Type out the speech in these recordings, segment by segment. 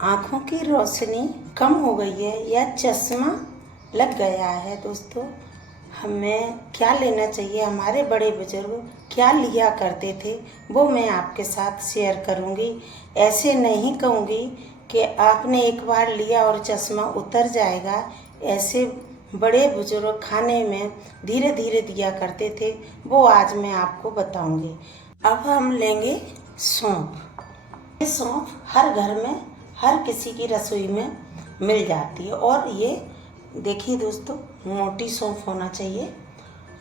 आँखों की रोशनी कम हो गई है या चश्मा लग गया है दोस्तों, हमें क्या लेना चाहिए, हमारे बड़े बुजुर्ग क्या लिया करते थे, वो मैं आपके साथ शेयर करूंगी। ऐसे नहीं कहूँगी कि आपने एक बार लिया और चश्मा उतर जाएगा। ऐसे बड़े बुजुर्ग खाने में धीरे धीरे दिया करते थे, वो आज मैं आपको बताऊंगी। अब हम लेंगे सौंफ। ये सौंफ हर घर में, हर किसी की रसोई में मिल जाती है। और ये देखिए दोस्तों, मोटी सौंफ होना चाहिए।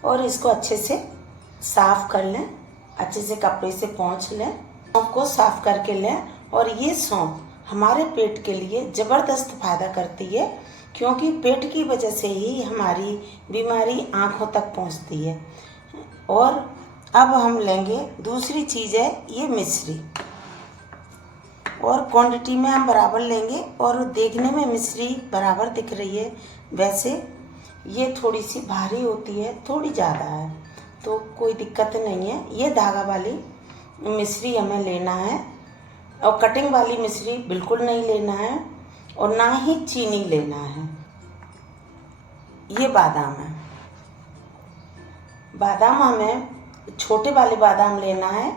और इसको अच्छे से साफ कर लें, अच्छे से कपड़े से पोंछ लें, सौंफ को साफ करके लें। और ये सौंफ हमारे पेट के लिए ज़बरदस्त फायदा करती है, क्योंकि पेट की वजह से ही हमारी बीमारी आँखों तक पहुँचती है। और अब हम लेंगे दूसरी चीज़ है ये मिश्री, और क्वांटिटी में हम बराबर लेंगे। और देखने में मिश्री बराबर दिख रही है, वैसे ये थोड़ी सी भारी होती है, थोड़ी ज़्यादा है, तो कोई दिक्कत नहीं है। ये धागा वाली मिश्री हमें लेना है, और कटिंग वाली मिश्री बिल्कुल नहीं लेना है, और ना ही चीनी लेना है। ये बादाम है, बादाम हमें छोटे वाले बादाम लेना है।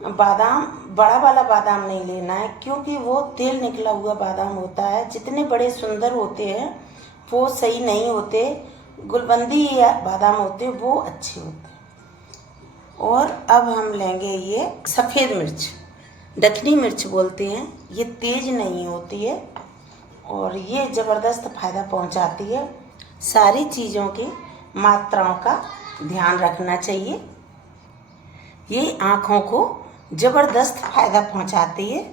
बादाम बड़ा वाला बादाम नहीं लेना है, क्योंकि वो तेल निकला हुआ बादाम होता है। जितने बड़े सुंदर होते हैं वो सही नहीं होते, गुलबंदी या बादाम होते हैं वो अच्छे होते हैं। और अब हम लेंगे ये सफ़ेद मिर्च, दक्षिणी मिर्च बोलते हैं। ये तेज नहीं होती है और ये ज़बरदस्त फ़ायदा पहुंचाती है। सारी चीज़ों की मात्राओं का ध्यान रखना चाहिए। ये आँखों को ज़बरदस्त फ़ायदा पहुंचाती है।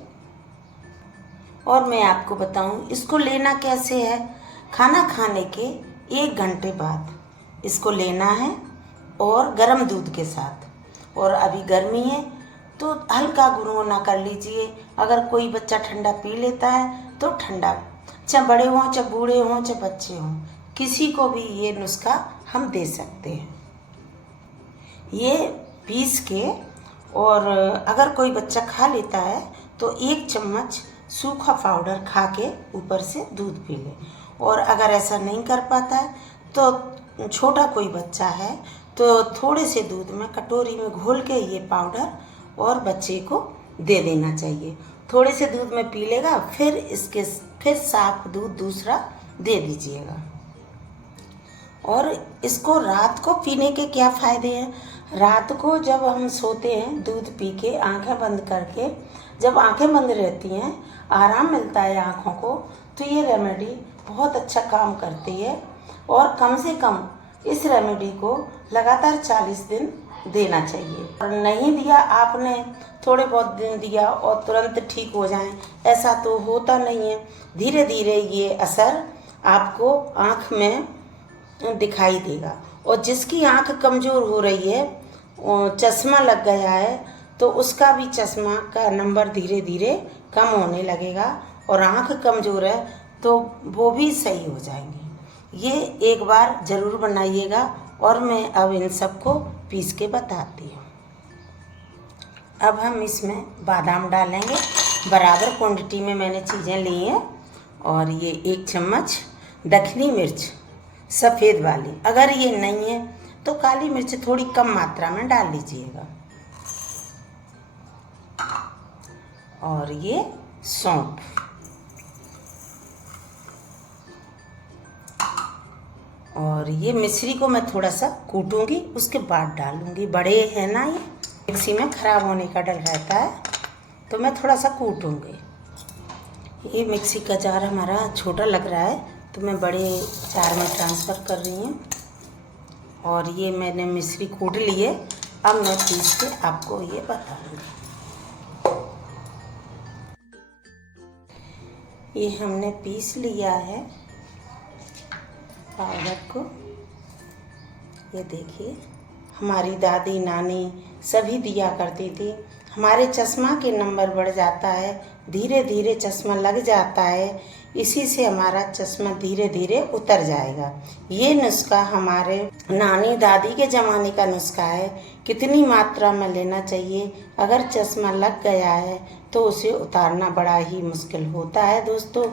और मैं आपको बताऊं इसको लेना कैसे है। खाना खाने के 1 घंटे बाद इसको लेना है, और गर्म दूध के साथ। और अभी गर्मी है तो हल्का गुनगुना कर लीजिए। अगर कोई बच्चा ठंडा पी लेता है तो ठंडा, चाहे बड़े हों, चाहे बूढ़े हों, चाहे बच्चे हों, किसी को भी ये नुस्खा हम दे सकते हैं। ये पीस के, और अगर कोई बच्चा खा लेता है तो 1 चम्मच सूखा पाउडर खा के ऊपर से दूध पी ले। और अगर ऐसा नहीं कर पाता है तो छोटा कोई बच्चा है तो थोड़े से दूध में कटोरी में घोल के ये पाउडर और बच्चे को दे देना चाहिए। थोड़े से दूध में पी लेगा, फिर साफ दूध दूसरा दे दीजिएगा। और इसको रात को पीने के क्या फ़ायदे हैं। रात को जब हम सोते हैं दूध पी के आँखें बंद करके, जब आँखें बंद रहती हैं आराम मिलता है आँखों को, तो ये रेमेडी बहुत अच्छा काम करती है। और कम से कम इस रेमेडी को लगातार 40 दिन देना चाहिए। और नहीं दिया आपने, थोड़े बहुत दिन दिया और तुरंत ठीक हो जाएं, ऐसा तो होता नहीं है। धीरे धीरे ये असर आपको आँख में दिखाई देगा। और जिसकी आँख कमज़ोर हो रही है, चश्मा लग गया है, तो उसका भी चश्मा का नंबर धीरे धीरे कम होने लगेगा। और आँख कमज़ोर है तो वो भी सही हो जाएंगी। ये एक बार ज़रूर बनाइएगा। और मैं अब इन सबको पीस के बताती हूँ। अब हम इसमें बादाम डालेंगे, बराबर क्वांटिटी में मैंने चीज़ें ली हैं। और ये 1 चम्मच दक्षिणी मिर्च सफ़ेद वाली, अगर ये नहीं है तो काली मिर्च थोड़ी कम मात्रा में डाल लीजिएगा। और ये सौंफ, और ये मिश्री को मैं थोड़ा सा कूटूंगी, उसके बाद डालूंगी। बड़े हैं ना, ये मिक्सी में ख़राब होने का डर रहता है, तो मैं थोड़ा सा कूटूंगी। ये मिक्सी का जार हमारा छोटा लग रहा है तो मैं बड़े जार में ट्रांसफ़र कर रही हूँ। और ये मैंने मिश्री कूट ली है, अब मैं पीस के आपको ये बताऊंगी। ये हमने पीस लिया है पाउडर को। ये देखिए, हमारी दादी नानी सभी दिया करती थी। हमारे चश्मा के नंबर बढ़ जाता है धीरे धीरे चश्मा लग जाता है, इसी से हमारा चश्मा धीरे धीरे उतर जाएगा। ये नुस्खा हमारे नानी दादी के ज़माने का नुस्खा है। कितनी मात्रा में लेना चाहिए, अगर चश्मा लग गया है तो उसे उतारना बड़ा ही मुश्किल होता है। दोस्तों,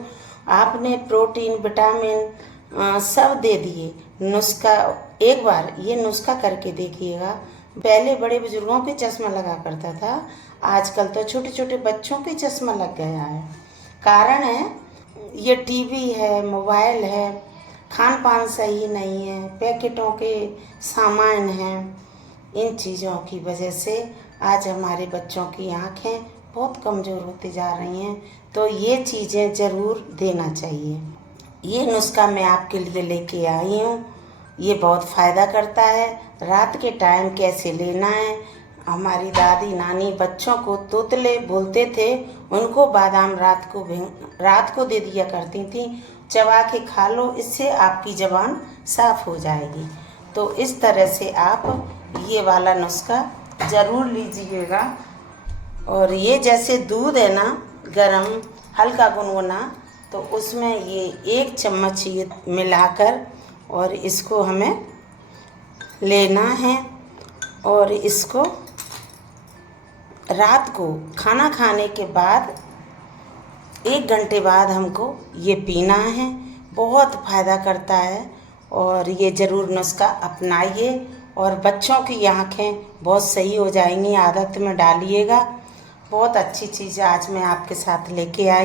आपने प्रोटीन, विटामिन सब दे दिए। नुस्खा एक बार ये नुस्खा करके देखिएगा। पहले बड़े बुजुर्गों के चश्मा लगा करता था, आजकल तो छोटे छोटे बच्चों के चश्मा लग गया है। कारण है ये टीवी है, मोबाइल है, खान पान सही नहीं है, पैकेटों के सामान हैं। इन चीज़ों की वजह से आज हमारे बच्चों की आँखें बहुत कमज़ोर होती जा रही हैं। तो ये चीज़ें ज़रूर देना चाहिए। ये नुस्खा मैं आपके लिए लेके आई हूँ। ये बहुत फ़ायदा करता है। रात के टाइम कैसे लेना है, हमारी दादी नानी बच्चों को तोतले बोलते थे, उनको बादाम रात को दे दिया करती थी। चबा के खा लो, इससे आपकी ज़बान साफ़ हो जाएगी। तो इस तरह से आप ये वाला नुस्खा ज़रूर लीजिएगा। और ये जैसे दूध है ना गरम, हल्का गुनगुना, तो उसमें ये 1 चम्मच ये मिलाकर और इसको हमें लेना है। और इसको रात को खाना खाने के बाद 1 घंटे बाद हमको ये पीना है। बहुत फ़ायदा करता है और ये ज़रूर नुस्खा अपनाइए और बच्चों की आँखें बहुत सही हो जाएंगी। आदत में डालिएगा। बहुत अच्छी चीज़ आज मैं आपके साथ लेके आई।